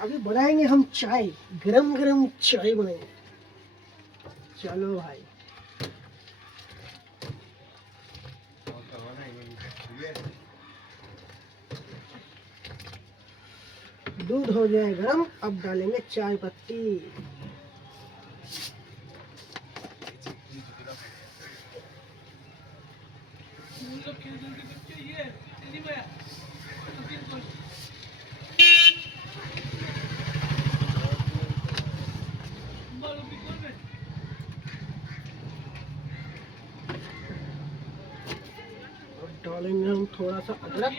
अभी बनाएंगे हम चाय, गरम गरम चाय बनाएंगे। चलो भाई, दूध हो जाए गरम, अब डालेंगे चाय पत्ती। अब डालेंगे हम थोड़ा सा अदरक।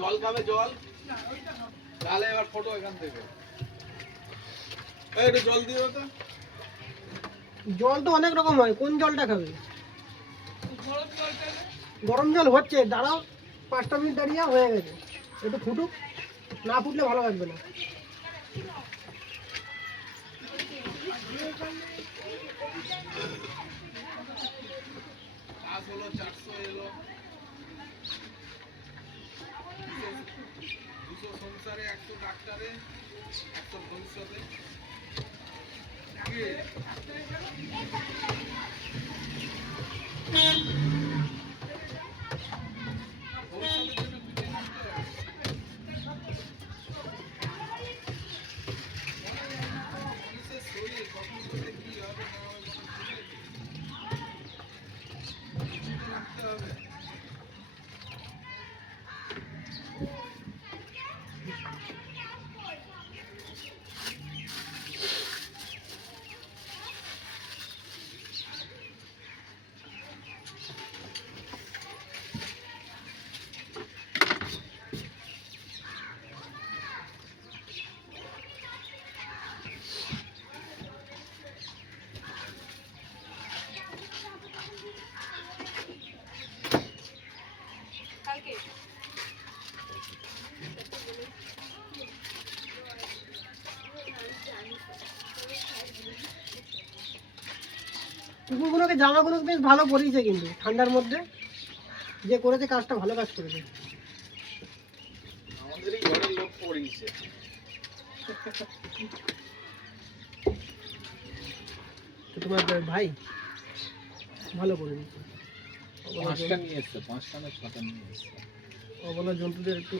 জল খাবে জল, তাহলে এবার ফটো এখান থেকে একটু জল দিও তো। জল তো অনেক রকম হয়, কোন জলটা খাবে? গরম জল হচ্ছে, দাঁড়াও 5টা মিনিট দাঁড়িয়ে হয়ে গেছে, একটু ফুটুক, না ফুটলে ভালো লাগবে না। পাস হলো 400 এলো, 200 সংসারে, 100 ডাক্তারে, 100 ভবিষ্যতে। কুকুরগুলোকে জামাগুলো বেশ ভালো পরিয়েছে, কিন্তু ঠান্ডার মধ্যে যে করেছে কাজটা ভালো কাজ করেছে। আমাদেরই ঘরের লোক পড়িয়েছে। তো তোমার ভাই ভালো করে দিচ্ছে। 5টা নিয়ে এসছে, 5টা না 6টা নিয়ে এসছে। অবলা জন্তুদের একটু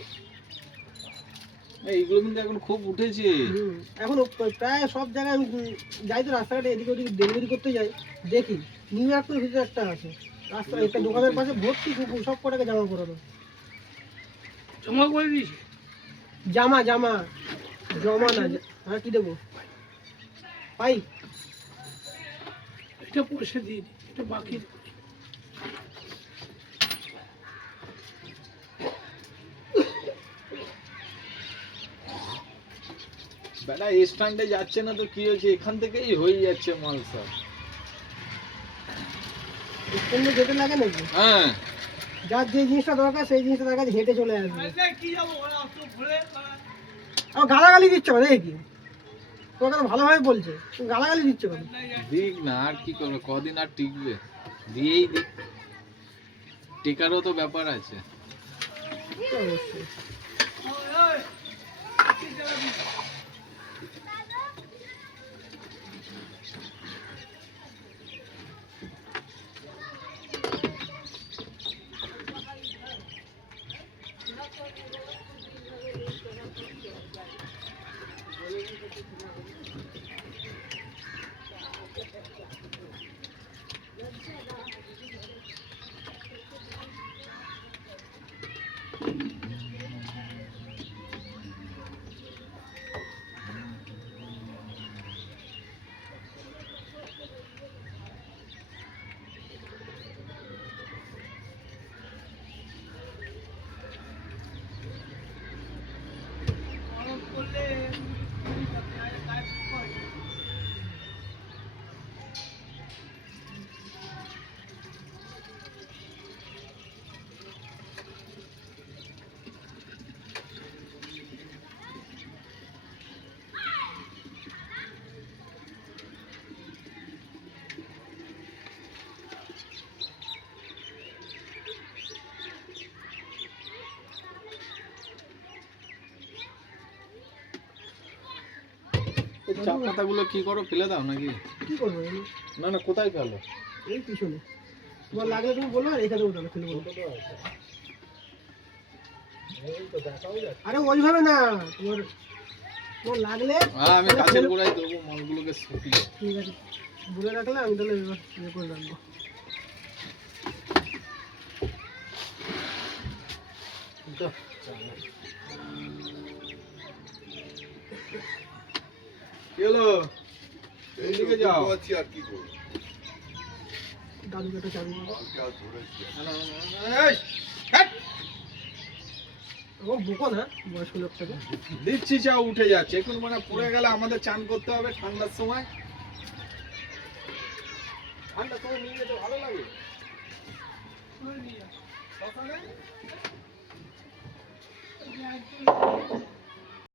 এইগুলো কিন্তু এখন খুব উঠেছে। এখন প্রায় সব জায়গায় আমি যাই তো, রাস্তাঘাটে এদিক ওদিক ডেলিভারি করতে যাই, দেখি নিউ ইয়র্কের ভিতরে একটা আছে রাস্তায়, একটা দোকানের পাশে ভর্তি কুকুর, সব কটাকে জামা পরানো। জমা করে দিয়েছি। জামা জামা জমা না, হ্যাঁ কি দেবো? পাইপ এটা পয়সা দিয়ে দিই, এটা বাকি। বেটা স্ট্যান্ডে যাচ্ছে না তো কি হয়েছে, এখান থেকেই হয়ে যাচ্ছে মাল সব। স্ট্যান্ডে যেতে লাগে নাকি? হ্যাঁ যার যে জিনিসটা দরকার সেই জিনিসটা তার কাছে হেঁটে চলে আসবে। আর গালাগালি দিচ্ছ কেন কি? তোমাকে তো ভালোভাবে বলছে, তুমি গালাগালি দিচ্ছ কেন? দিক না, আর কি করবে, কদিন আর টিকবে, দিয়েই দিক, টিকারও তো ব্যাপার আছে। অবশ্যই। এই চা পাতাগুলো কি করো, ফেলে দাও নাকি? কি করবো আমি? না না, কোথায় ফেলো? এই পিছনে তোমার লাগলে তুমি বলো, আর এখানে উঠাবে ফেলে বলো। আরে ওইভাবে না, তোমার তোমার লাগলে হ্যাঁ আমি গাছের গোড়ায় দেবো মালগুলোকে শুকিয়ে। ঠিক আছে, বলে রাখলে আমি তাহলে এবার ইয়ে করে রাখবো। কি হলো? এইদিকে যাও। দাদুকে একটা চাবি দেবো। এই, হ্যাট! ও বোকো না, বয়স্ক লোকটাকে। দিচ্ছি, চা উঠে যাচ্ছে এখন, মানে পড়ে গেলে আমাদের চান করতে হবে ঠান্ডার সময়। ঠান্ডার সময় নিয়ে যেতে ভালো লাগে। সকালে